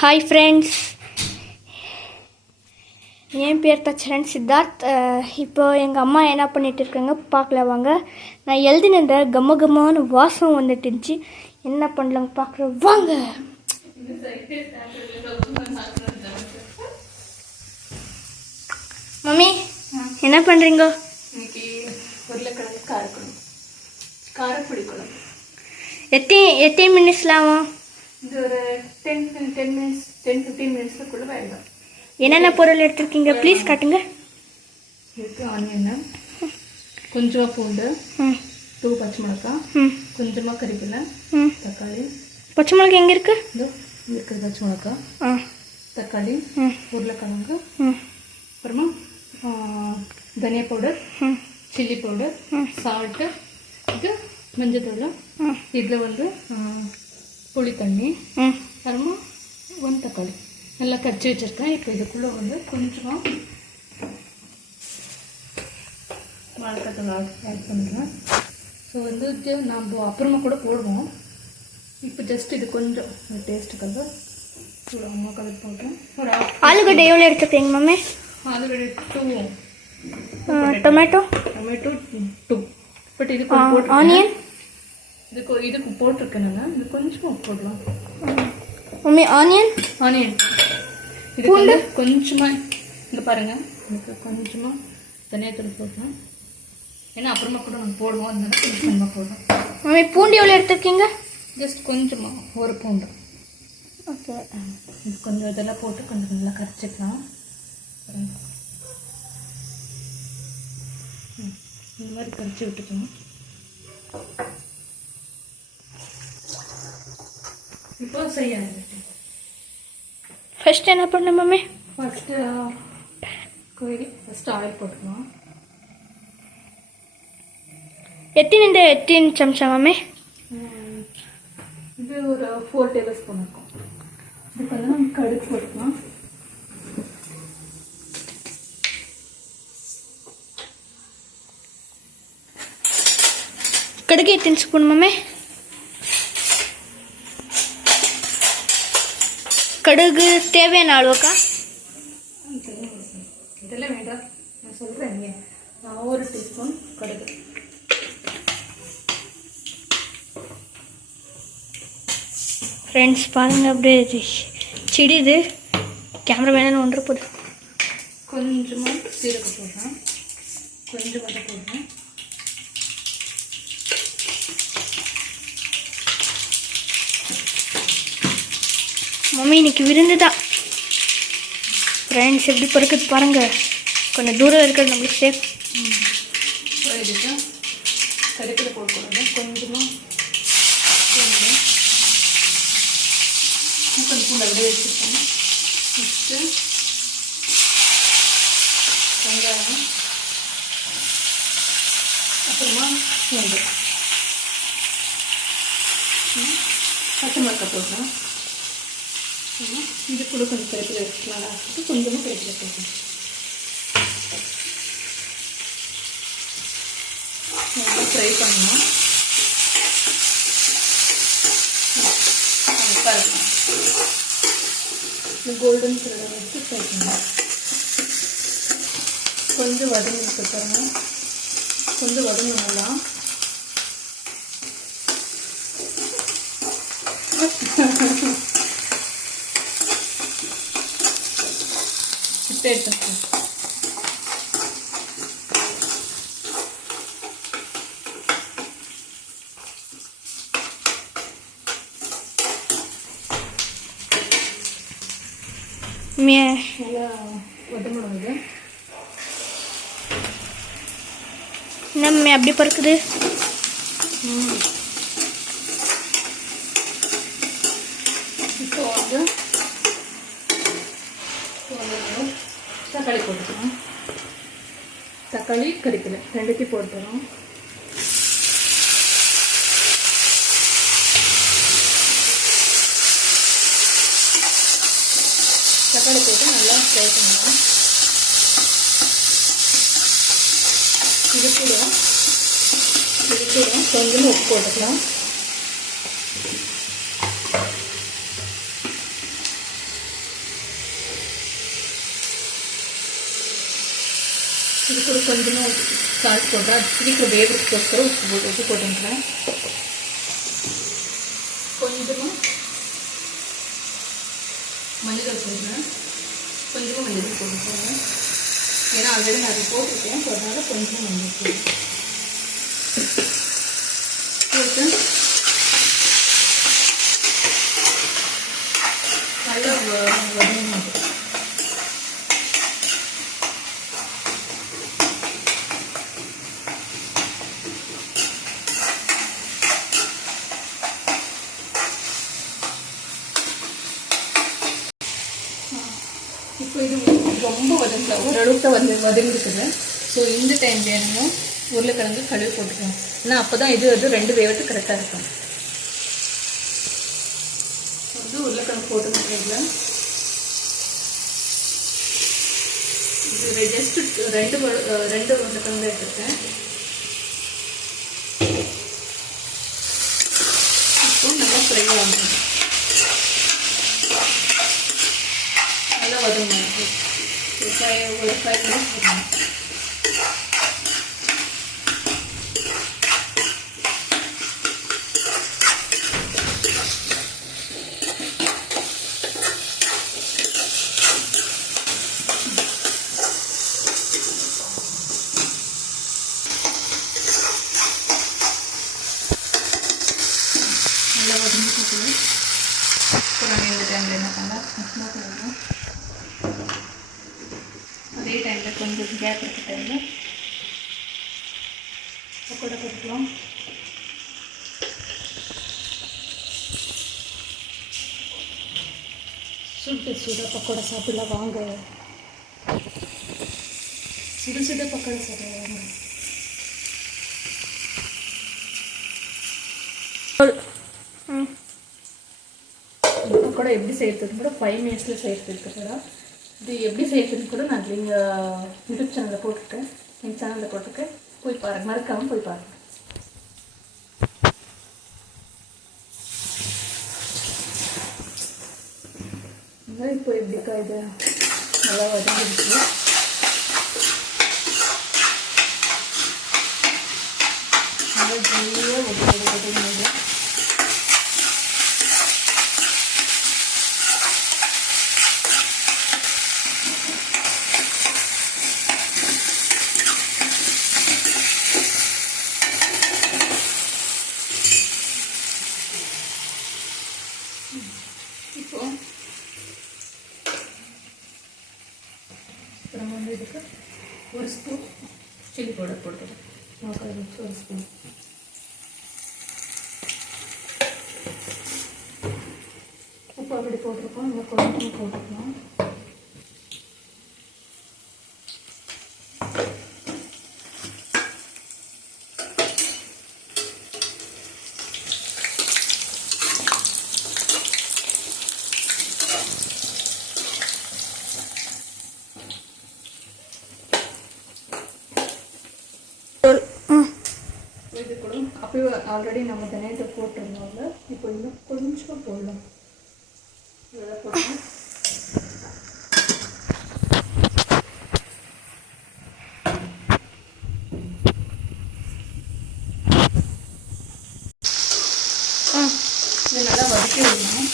Hi friends, என் பேர் தச்சரன் சித்தார்த். இப்போது எங்கள் அம்மா என்ன பண்ணிகிட்டு இருக்காங்க பார்க்கல வாங்க. நான் எழுதின கம்ம கம்மான வாசம் வந்துட்டு இருந்துச்சு. என்ன பண்ணலாங்க பார்க்குற வாங்க. மம்மி என்ன பண்ணுறீங்க? இன்னைக்கு உருளைக்கிழங்கு காரப்பொடி குழம்பு. எத்தனை மினிட்ஸில் ஆகும்? இது ஒரு 10-15 மினிட்ஸ்க்குள்ள வேண்டாம். என்னென்ன பொருள் எடுத்துருக்கீங்க ப்ளீஸ் காட்டுங்க. இதுக்கு ஆனியன், கொஞ்சமாக பூண்டு, 2 பச்சை மிளகாய், கொஞ்சமாக கறிவேப்பிலை, தக்காளி. பச்சை மிளகாய் எங்கே இருக்குது? இதோ இருக்குது பச்சை மிளகாய், தக்காளி, உருளைக்கிழங்கு, அப்புறமா தனியா பவுடர், சில்லி பவுடர், சால்ட்டு, இது மஞ்சத்தூள், இதில் வந்து புளி தண்ணி, அப்புறமா 1 தக்காளி நல்லா கடிச்சு வச்சுருக்கேன். இப்போ இதுக்குள்ளே வந்து கொஞ்சமாக மிளகாத்தூள் ஆட் பண்ணுறேன். ஸோ வந்து இது நம்ம அப்புறமா கூட போடுவோம். இப்போ ஜஸ்ட் இது கொஞ்சம் டேஸ்ட்டுக்காக ஒரு கலர் போடுறேன். ஒரு ஆலுகட்டை எவ்வளோ எடுத்துக்கிறீங்க மம்மி? ஆலுகட்டை 2, டொமேட்டோ 2. பட் இது ஆனியன் இதுக்கு போட்டிருக்கேன் நான். இது கொஞ்சமாக போடலாம் மம்மி. ஆனியன் இது வந்து கொஞ்சமாக இங்கே பாருங்கள், இதுக்கு கொஞ்சமாக தனியாத்தூள் போடலாம். ஏன்னா அப்புறமா கூட நம்ம போடுவோம், அதனால கொஞ்சம் கொஞ்சமாக போடலாம். மம்மி பூண்டு எவ்வளோ எடுத்துருக்கீங்க? ஜஸ்ட் கொஞ்சமாக 1 பூண்டு. ஓகே, இது கொஞ்சம் இதெல்லாம் போட்டு கொஞ்சம் நல்லா கரைச்சிக்கலாம். இந்த மாதிரி கரைச்சி விட்டுக்கணும். இப்போ செய்ய ஆரம்பிச்சு. ஃபர்ஸ்ட் என்ன பண்ணணும் மம்மி? ஃபஸ்ட்டு ஆயில் போட்டுக்கலாம். எத்தனை சம்சா மம்மி? இது ஒரு 4 டேபிள் ஸ்பூன் இருக்கும். இதுக்கு வந்து நம்ம கடுகு போட்டுக்கலாம். கடுகு எத்தனை ஸ்பூன் மம்மி? கடுகு தேவையான அளவுக்கா? இதெல்லாம் வேண்டாம், நான் சொல்கிறேன். 1 டீஸ்பூன் கடுகு. ஃப்ரெண்ட்ஸ் பாருங்கள், அப்படியே சிடிது. கேமரா வேணும்னு ஒன்று போகுது. கொஞ்சமாக சீரகம் போடுறேன், கொஞ்சம் வடை போடுறேன். மம்மி இன்னைக்கு விருந்து தான் ஃப்ரெண்ட்ஸ். எப்படி பொறுக்குது பாருங்கள். கொஞ்சம் தூரம் இருக்கிறது நம்மளுக்கு சேஃப். இதுக்கு கருப்பில் போட்டுக்கூடாது. கொஞ்சமாக கொஞ்சம் பூண்டு அப்படியே வச்சுருக்கேன். ஃபஸ்ட்டு வெங்காயம், அப்புறமா பூண்டு, பச்சை மிளகாய் போடுறேன். இது கூட கொஞ்சம் கருப்பில் வச்சுக்கலாம். லாஸ்ட்டு கொஞ்சமாக கருப்பில் போடுறேன். நல்லா ஃப்ரை பண்ணணும். பாருங்க, இந்த கோல்டன் கலரை வச்சு ஃப்ரை பண்ணணும். கொஞ்சம் வதங்கி பாருங்க, கொஞ்சம் வதங்கலாம். இப்போ எடுத்துக்கலாம். நல்லா வதங்கணுது. நம்ம அப்படி பறக்குது. இப்போ வந்து தக்காளி போட்டுக்கலாம். தக்காளி கறிக்கலை ரெண்டுத்தையும் போட்டுறோம். தக்காளி போட்டு நல்லா ஃப்ரை பண்ணலாம். இது கூட கொஞ்சமாக உப்பு போட்டுக்கலாம். இது கூட கொஞ்சமாக சால்ட் போடுறேன். அது சீக்கிரம் வேகிறதுக்கோசரம் உப்பு போட்டுக்கிறேன். கொஞ்சமாக மஞ்சள் போடுறேன். கொஞ்சமாக மஞ்சள் போட்டுக்கிறேன். ஏன்னா ஆல்ரெடி நான் அது போட்டிருக்கேன். ஸோ அதனால் கொஞ்சமாக மஞ்சள் போட்டு நல்லா வதங்கணும். இப்போ இது ரொம்ப ஓரளவுக்கு தான் வதங்கிருக்குது. ஸோ இந்த டைம் வேணுங்க உருளைக்கிழங்கு கழுவி போட்டுக்கலாம். ஏன்னா அப்போ தான் இது ரெண்டு வேவத்துக்கு கரெக்டாக இருக்கும். வந்து உருளைக்கிழங்கு போட்டுக்கிறேன். இது ஜஸ்ட் ரெண்டு உருளைக்கிழங்கு எடுத்துருக்கேன். இப்போ நல்லா ஃப்ரை ஆகணும். நல்லா வதங்கணும். ஒரு 5 மினிட்ஸ் வதங்கணும். நல்லா வதங்கிட்டு அப்புறம் இந்த டைமில் என்ன பண்ணலாம், அதே டைமில் கொஞ்சம் கேப் இருக்க டைமில் பக்கோடா போட்டுக்கலாம். சுட பக்கோடா சாப்பிடலாம் வாங்க. சுட பக்கோடா சாப்பிடலாம் வாங்க. பக்கோடா எப்படி செய்யறதுன்னு கூட 5 மினிட்ஸில் செய்யறது இருக்குதுடா. இது எப்படி செய்யறதுன்னு கூட நான் எங்கள் யூடியூப் சேனலில் போட்டிருக்கேன். எங்கள் சேனலில் போட்டிருக்கேன். போய் பாருங்கள், மறக்காமல் போய் பாருங்கள். இப்போ எப்படிக்கா இது நல்லா வதங்கிடுச்சு. நல்லா ஜெல்லியாக வதங்கிடுது. இப்போ நம்ம வந்து இதுக்கு ஒரு ஸ்பூன் சில்லி பவுடர் போட்டுக்கலாம். ஒரு ஸ்பூன் உப்பு அப்படி போட்டிருக்கோம். இந்த குழம்பு போட்டுக்கலாம். இது கூட அப்போ ஆல்ரெடி நம்ம தனியாக போட்டிருந்தோம்ல. இப்போ இன்னும் கொஞ்சம் போடலாம். இதெல்லாம் போட்டு இதை நல்லா வதக்கி விடணும்.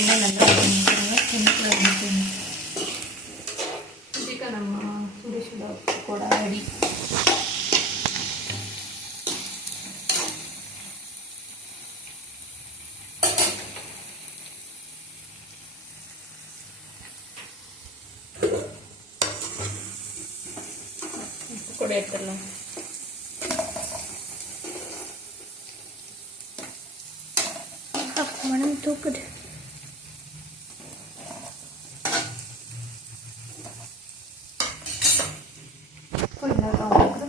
எண்ணெய் நல்லா வதங்கிக்கிறோம். இதுக்கு நம்ம சுட பக்கோடா ரெடி. பக்கோடா எடுத்துடலாம். மனம் தூக்குது.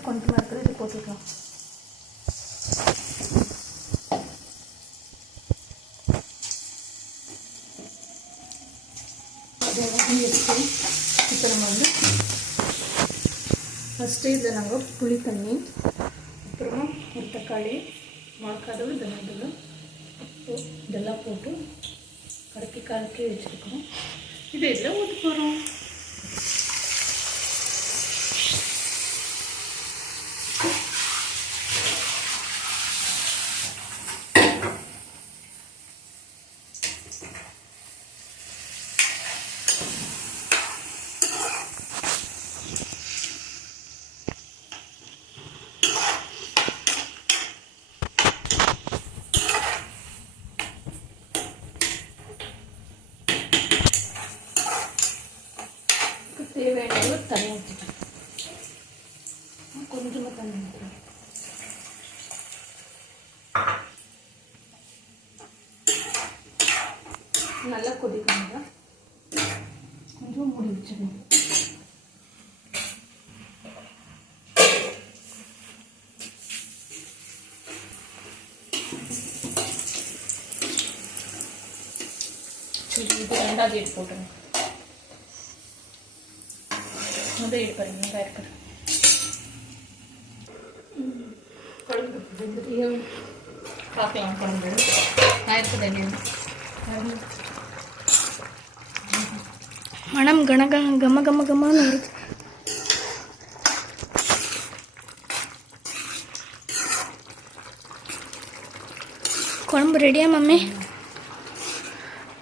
கொஞ்சமாக இருக்கிறது இது போட்டுக்கலாம். அதே வச்சு இப்போ நம்ம வந்து ஃபஸ்ட்டு இதில் நாங்கள் புளி தண்ணி, அப்புறமா ஒரு தக்காளி, மிளகாத்தூள், தனியாத்தூள், உப்பு இதெல்லாம் போட்டு கலக்கி வச்சுருக்கோம். இது எல்லாம் ஊற்றி போகிறோம். தேவையான அளவு தண்ணி ஊற்றிட்டேன். கொஞ்சமாக தண்ணி ஊற்றுறேன். நல்லா கொதிக்கணும். கொஞ்சம் மூடி வச்சிடணும். சரி, இது ரெண்டாவது எடுத்து போட்டுருங்க. முதல் எடுப்பாருங்க இருக்கிறேன். குழம்பு வெந்ததையும் பார்க்கலாம். குழம்பு ஆயிரத்தி மனம் கம கம கமான்னு வருது. குழம்பு ரெடியா மம்மி?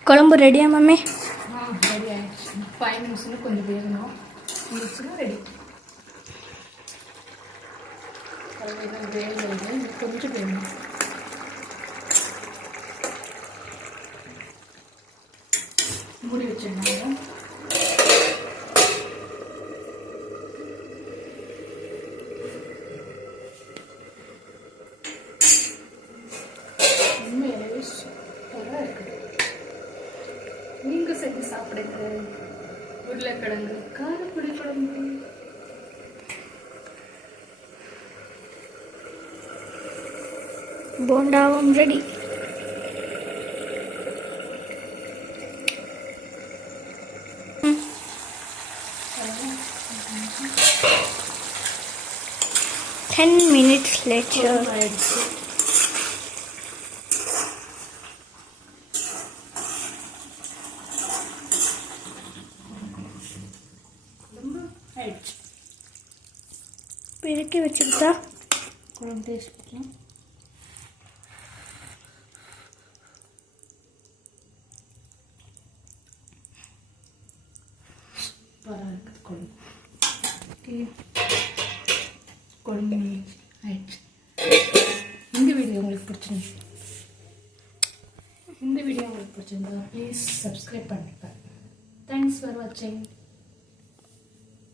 குழம்பு ரெடியா மம்மி? ரெடி ஆகிடுச்சு. 5 நிமிஷம் கொஞ்சம் வேகணும். இருந்துச்சுன்னா ரெடி. வேக கொஞ்சம் வேணும். மூடி வச்சிடலாம். உண்மையாகவே சூப்பராக இருக்குது. நீங்கள் செஞ்சு சாப்பிடுங்க. உருளைக்கிழங்கு காரப்பொடி குழம்பு. போண்டாவும் ரெடி. Ten minutes later. ஆயிடுச்சு. ஆயிடுச்சு. இறக்கி வச்சுக்கிட்டா குழம்பு டேஸ்ட் பண்ணலாம். சூப்பராக இருக்குது குழம்பு. ஓகே, குழம்பு ஆயிடுச்சு. இந்த வீடியோ உங்களுக்கு பிடிச்சிருந்தா ப்ளீஸ் சப்ஸ்கிரைப் பண்ணிப்பேன். தேங்க்ஸ் ஃபார் வாட்சிங்.